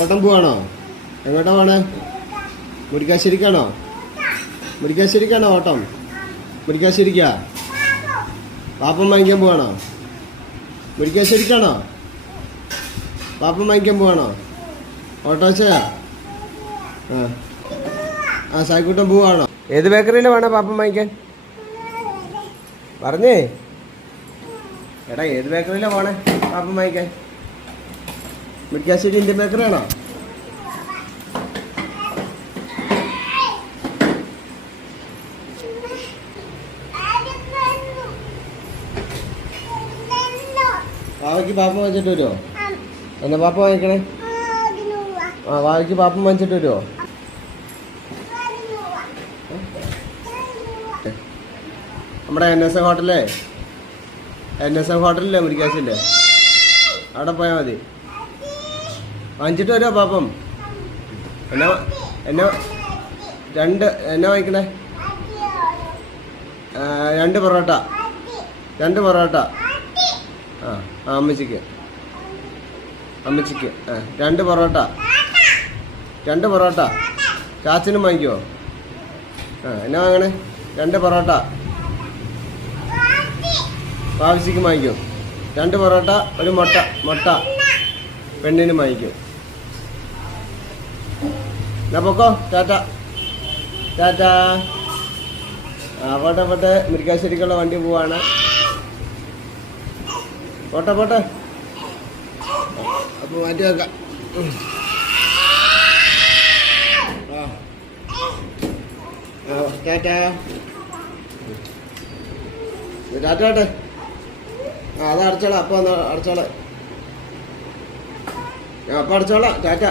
ഓട്ടം പോവാണോ? എങ്ങോട്ടാ പോണേ? മുരിക്കാശ്ശേരിക്കാണോ? മുരിക്കാശ്ശേരിക്കാണോ ഓട്ടം? മുരിക്കാശ്ശേരിക്കാ? പാപ്പം വാങ്ങിക്കാൻ പോവാണോ? മുരിക്കാശ്ശേരിക്കാണോ? പാപ്പം വാങ്ങിക്കാൻ പോവാണോ? ഓട്ടോച്ചയാ? ആ സായിക്കൂട്ടം പോവാണോ? ഏത് ബേക്കറിയിലാണ് വേണോ പാപ്പം വാങ്ങിക്കാൻ? പറഞ്ഞേ എടാ, ഏത് ബേക്കറിയിലാണ് പോണേ പാപ്പം വാങ്ങിക്കാൻ? മുരിക്കാശ്ശേരി ഇന്ത്യൻ ബേക്കറിയാണോ? വാവയ്ക്ക് പാപ്പം വാങ്ങിച്ചിട്ട് വരുമോ? എന്നാ പാപ്പം വാങ്ങിക്കണേ. ആ വാവയ്ക്ക് പാപ്പം വാങ്ങിച്ചിട്ട് വരുമോ? നമ്മുടെ NSM ഹോട്ടലേ, NSM ഹോട്ടലില്ലേ മുരിക്കാശ്ശേരിയില്ലേ, അവിടെ പോയാൽ മതി. വാങ്ങിച്ചിട്ട് വരുമോ പാപ്പം? എന്നാ എന്നാ എന്നാ വാങ്ങിക്കണേ? 2 പൊറോട്ട. 2 പൊറോട്ട. ആ അമ്മച്ചിക്ക് 2 പൊറോട്ട. 2 പൊറോട്ട. ചാച്ചനും വാങ്ങിക്കുമോ? എന്നാ വാങ്ങണേ? 2 പൊറോട്ട. ആവശ്യക്ക് വാങ്ങിക്കും. 2 പൊറോട്ട, 1 മുട്ട പെണ്ണിനും വാങ്ങിക്കും. എന്നാ പൊക്കോ. ടാറ്റ. പോട്ടെ. മുരിക്കാശ്ശേരിക്കുള്ള വണ്ടി പോവാണ്. പോട്ടെ. അപ്പോൾ മാറ്റി വെക്കാം. ടാറ്റ. അത് അടച്ചോളാം. അപ്പോൾ അടച്ചോളാം. അപ്പം അടച്ചോളാം. ടാറ്റ.